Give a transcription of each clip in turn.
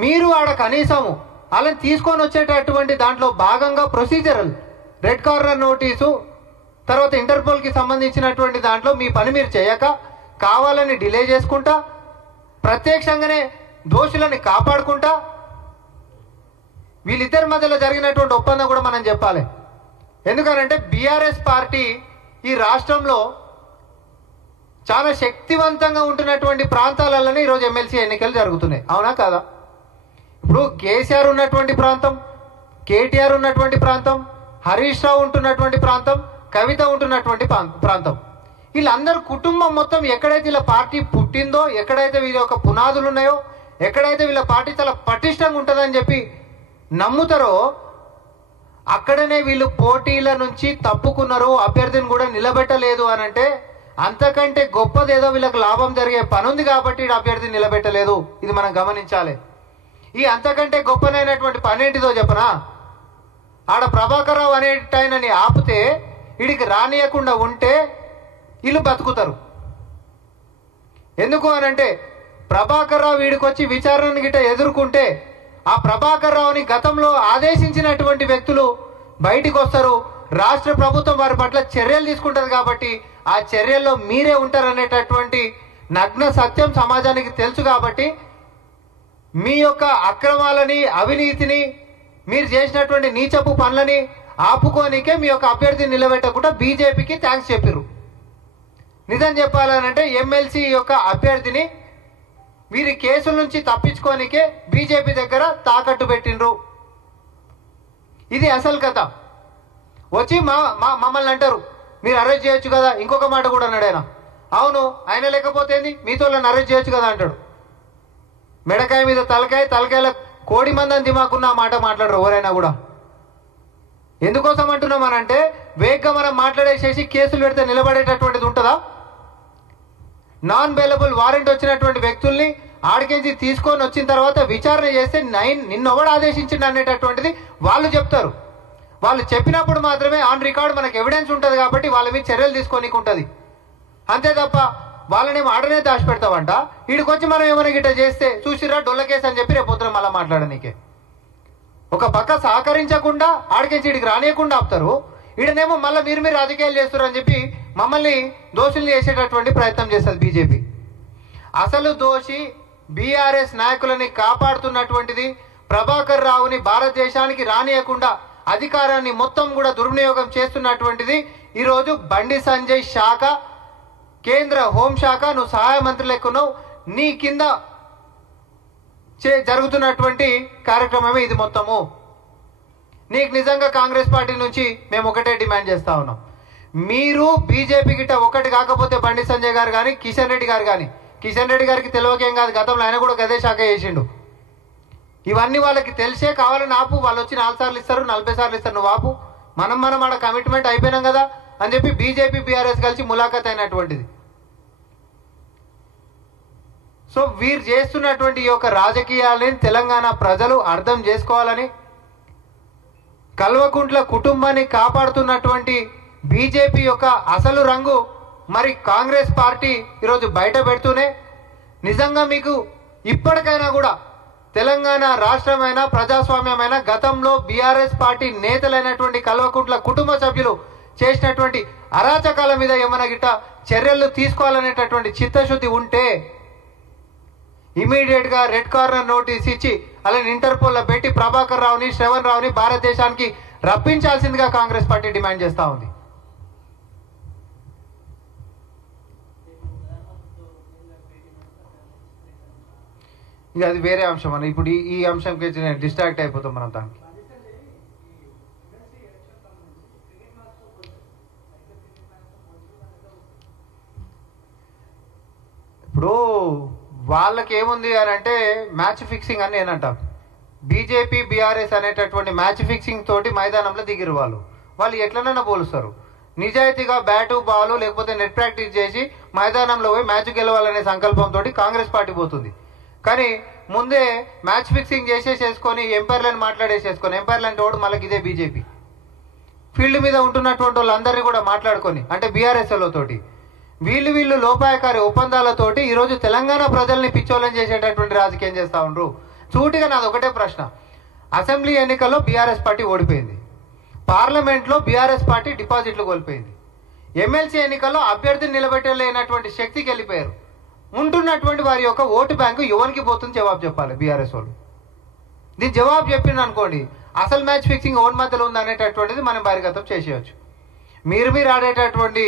మీరు ఆడ కనీసము అలా తీసుకొని వచ్చేటటువంటి దాంట్లో భాగంగా ప్రొసీజరల్ రెడ్ కార్నర్ నోటీసు తర్వాత ఇంటర్పోల్కి సంబంధించినటువంటి దాంట్లో మీ పని మీరు చేయక కావాలని డిలే చేసుకుంటా ప్రత్యక్షంగానే దోషులని కాపాడుకుంటా వీళ్ళిద్దరి మధ్యలో జరిగినటువంటి ఒప్పందం కూడా మనం చెప్పాలి. ఎందుకనంటే బీఆర్ఎస్ పార్టీ ఈ రాష్ట్రంలో చాలా శక్తివంతంగా ఉంటున్నటువంటి ప్రాంతాలలోనే ఈరోజు ఎమ్మెల్సీ ఎన్నికలు జరుగుతున్నాయి. అవునా కాదా? ఇప్పుడు కేసీఆర్ ఉన్నటువంటి ప్రాంతం, కేటీఆర్ ఉన్నటువంటి ప్రాంతం, హరీష్ రావు ఉంటున్నటువంటి ప్రాంతం, కవిత ఉంటున్నటువంటి ప్రాంతం, వీళ్ళందరూ కుటుంబం మొత్తం ఎక్కడైతే వీళ్ళ పార్టీ పుట్టిందో, ఎక్కడైతే వీళ్ళ యొక్క పునాదులు ఉన్నాయో, ఎక్కడైతే వీళ్ళ పార్టీ చాలా పటిష్టంగా ఉంటుందని చెప్పి నమ్ముతారో అక్కడనే వీళ్ళు పోటీల నుంచి తప్పుకున్నారు, అభ్యర్థిని కూడా నిలబెట్టలేదు అని అంటే అంతకంటే గొప్పదేదో వీళ్ళకి లాభం జరిగే పని ఉంది కాబట్టి అభ్యర్థిని నిలబెట్టలేదు. ఇది మనం గమనించాలి. ఈ అంతకంటే గొప్పనైనటువంటి పని ఏంటిదో చెప్పనా? ఆడ ప్రభాకర్ రావు అనేటైనని ఆపితే వీడికి రానియకుండా ఉంటే వీళ్ళు బతుకుతారు. ఎందుకు అనంటే ప్రభాకర్ రావు వీడికి వచ్చి విచారణ గిట్ట ఎదుర్కొంటే ఆ ప్రభాకర్ రావుని గతంలో ఆదేశించినటువంటి వ్యక్తులు బయటికి వస్తారు, రాష్ట్ర ప్రభుత్వం వారి పట్ల చర్యలు తీసుకుంటుంది కాబట్టి ఆ చర్యల్లో మీరే ఉంటారనేటటువంటి నగ్న సత్యం సమాజానికి తెలుసు. కాబట్టి మీ యొక్క అక్రమాలని, అవినీతిని, మీరు చేసినటువంటి నీచపు పనులని ఆపుకోనికే మీ యొక్క అభ్యర్థిని నిలబెట్టకుండా బీజేపీకి థ్యాంక్స్ చెప్పారు. నిజం చెప్పాలనంటే ఎమ్మెల్సీ యొక్క అభ్యర్థిని వీరి కేసుల నుంచి తప్పించుకోనికే బీజేపీ దగ్గర తాకట్టు పెట్టిండ్రు. ఇది అసలు కథ. వచ్చి మమ్మల్ని అంటారు మీరు అరెస్ట్ చేయొచ్చు కదా. ఇంకొక మాట కూడా అన్నాడు ఆయన. అవును, ఆయన లేకపోతే ఏంది, మీతో అరెస్ట్ చేయొచ్చు కదా అంటాడు. మెడకాయ మీద తలకాయ, తలకాయల కోడి మందని దిమాకున్న మాట మాట్లాడరు ఎవరైనా కూడా. ఎందుకోసం అంటున్నామనంటే వేగ్గా మనం మాట్లాడేసేసి కేసులు పెడితే నిలబడేటటువంటిది ఉంటుందా? నాన్ బెయిలబుల్ వారెంట్ వచ్చినటువంటి వ్యక్తుల్ని ఆడికేసి తీసుకొని వచ్చిన తర్వాత విచారణ చేస్తే నిన్నెవడు ఆదేశించింది అనేటటువంటిది వాళ్ళు చెప్తారు. వాళ్ళు చెప్పినప్పుడు మాత్రమే ఆన్ రికార్డ్ మనకు ఎవిడెన్స్ ఉంటుంది కాబట్టి వాళ్ళ మీద చర్యలు తీసుకోనికి ఉంటుంది. అంతే తప్ప వాళ్ళనేమో ఆడనే దాచిపెడతావంట, వీడికొచ్చి మనం ఏమైనా గిట్ట చేస్తే చూసిరా డొల్ల కేసు అని చెప్పి రేపు పొద్దున మళ్ళీ మాట్లాడనీకే. ఒక పక్క సహకరించకుండా ఆడికేసి వీడికి రానియకుండా ఆపుతారు, వీడనేమో మళ్ళీ మీరు రాజకీయాలు చేస్తారు అని చెప్పి మమ్మల్ని దోషుల్ని చేసేటటువంటి ప్రయత్నం చేస్తుంది బీజేపీ. అసలు దోషి బీఆర్ఎస్ నాయకులని కాపాడుతున్నటువంటిది ప్రభాకర్ రావుని భారతదేశానికి రానియకుండా అధికారాన్ని మొత్తం కూడా దుర్వినియోగం చేస్తున్నటువంటిది ఈరోజు బండి సంజయ్ శాఖ, కేంద్ర హోంశాఖ, నువ్వు సహాయ మంత్రి లెక్కున్నావు, నీ కింద జరుగుతున్నటువంటి కార్యక్రమమే ఇది మొత్తము. నీకు నిజంగా కాంగ్రెస్ పార్టీ నుంచి మేము ఒకటే డిమాండ్ చేస్తా ఉన్నాం. మీరు బీజేపీ గిట్ట ఒకటి కాకపోతే బండి సంజయ్ గారు కానీ కిషన్ రెడ్డి గారు కానీ, కిషన్ రెడ్డి గారికి తెలియకేం కాదు, గతంలో ఆయన కూడా గదే శాఖ చేసిండు. ఇవన్నీ వాళ్ళకి తెలిసే కావాలని ఆపు. వాళ్ళు వచ్చి 4 సార్లు ఇస్తారు, 40 సార్లు ఇస్తారు, నువ్వు ఆపు. మనం ఆడ కమిట్మెంట్ అయిపోయినాం కదా అని చెప్పి బీజేపీ బీఆర్ఎస్ కలిసి ములాఖాత్ అయినటువంటిది. సో వీరు చేస్తున్నటువంటి ఈ యొక్క రాజకీయాలని తెలంగాణ ప్రజలు అర్థం చేసుకోవాలని, కల్వకుంట్ల కుటుంబాన్ని కాపాడుతున్నటువంటి బీజేపీ యొక్క అసలు రంగు మరి కాంగ్రెస్ పార్టీ ఈరోజు బయట పెడుతూనే నిజంగా మీకు ఇప్పటికైనా కూడా తెలంగాణ రాష్ట్రమైన ప్రజాస్వామ్యమైన గతంలో బీఆర్ఎస్ పార్టీ నేతలైనటువంటి కల్వకుంట్ల కుటుంబ సభ్యులు చేసినటువంటి అరాచకాల మీద ఏమైనా గిట్ట చర్యలు తీసుకోవాలనేటటువంటి చిత్తశుద్ధి ఉంటే ఇమీడియట్గా రెడ్ కార్నర్ నోటీస్ ఇచ్చి అలానే ఇంటర్పోల్లో పెట్టి ప్రభాకర్ రావుని, శ్రవణ్ రావుని భారతదేశానికి రప్పించాల్సిందిగా కాంగ్రెస్ పార్టీ డిమాండ్ చేస్తూ ఉంది. ఇక అది వేరే అంశం అన్న. ఇప్పుడు ఈ అంశంకి డిస్ట్రాక్ట్ అయిపోతాం మనం దానికి. ఇప్పుడు వాళ్ళకి ఏముంది అని అంటే మ్యాచ్ ఫిక్సింగ్ అని నేనంట. బీజేపీ బీఆర్ఎస్ అనేటటువంటి మ్యాచ్ ఫిక్సింగ్ తోటి మైదానంలో దిగిరు వాళ్ళు ఎట్లనైనా పోలుస్తారు. నిజాయితీగా బ్యాటు బాలు లేకపోతే నెట్ ప్రాక్టీస్ చేసి మైదానంలో పోయి మ్యాచ్ గెలవాలనే సంకల్పంతో కాంగ్రెస్ పార్టీ పోతుంది. కానీ ముందే మ్యాచ్ ఫిక్సింగ్ చేసేసేసుకొని ఎంపైర్లను మాట్లాడేసేసుకొని, ఎంపైర్లు అంటే ఓడు మళ్ళీ ఇదే బీజేపీ ఫీల్డ్ మీద ఉంటున్నటువంటి వాళ్ళందరినీ కూడా మాట్లాడుకొని, అంటే బీఆర్ఎస్లతోటి వీళ్ళు లోపాయకారి ఒప్పందాలతోటి ఈరోజు తెలంగాణ ప్రజల్ని పిచ్చోళ్ళని చేసేటటువంటి రాజకీయం చేస్తూ ఉండరు. సూటిగా నాది ఒకటే ప్రశ్న. అసెంబ్లీ ఎన్నికల్లో బీఆర్ఎస్ పార్టీ ఓడిపోయింది, పార్లమెంట్లో బీఆర్ఎస్ పార్టీ డిపాజిట్లు కోల్పోయింది, ఎమ్మెల్సీ ఎన్నికల్లో అభ్యర్థిని నిలబెట్టలేనటువంటి శక్తికి వెళ్ళిపోయారు. ఉంటున్నటువంటి వారి యొక్క ఓటు బ్యాంకు ఎవరికి పోతుంది జవాబు చెప్పాలి బీఆర్ఎస్ వాళ్ళు. దీని జవాబు చెప్పింది అనుకోండి, అసలు మ్యాచ్ ఫిక్సింగ్ ఓన్ మధ్యలో ఉంది అనేటటువంటిది మనం బహిర్గతం చేసేయచ్చు. మీరు ఆడేటటువంటి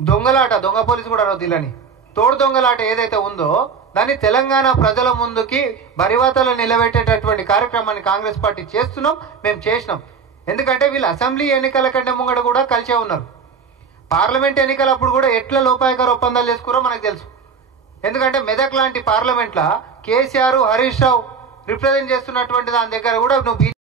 దొంగలాట, దొంగ పోలీసు కూడా రొద్దిలని తోడు దొంగలాట ఏదైతే ఉందో దాన్ని తెలంగాణ ప్రజల ముందుకి బరివాతలు నిలబెట్టేటటువంటి కార్యక్రమాన్ని కాంగ్రెస్ పార్టీ చేస్తున్నాం, మేము చేసినాం. ఎందుకంటే వీళ్ళు అసెంబ్లీ ఎన్నికల కంటే ముంగడ కూడా కలిసే ఉన్నారు. పార్లమెంట్ ఎన్నికలప్పుడు కూడా ఎట్లా లోపాయకర ఒప్పందాలు చేసుకున్నారో మనకు తెలుసు. ఎందుకంటే మెదక్ లాంటి పార్లమెంట్లో కేసీఆర్, హరీష్ రావు రిప్రజెంట్ చేస్తున్నటువంటి దాని దగ్గర కూడా నువ్వు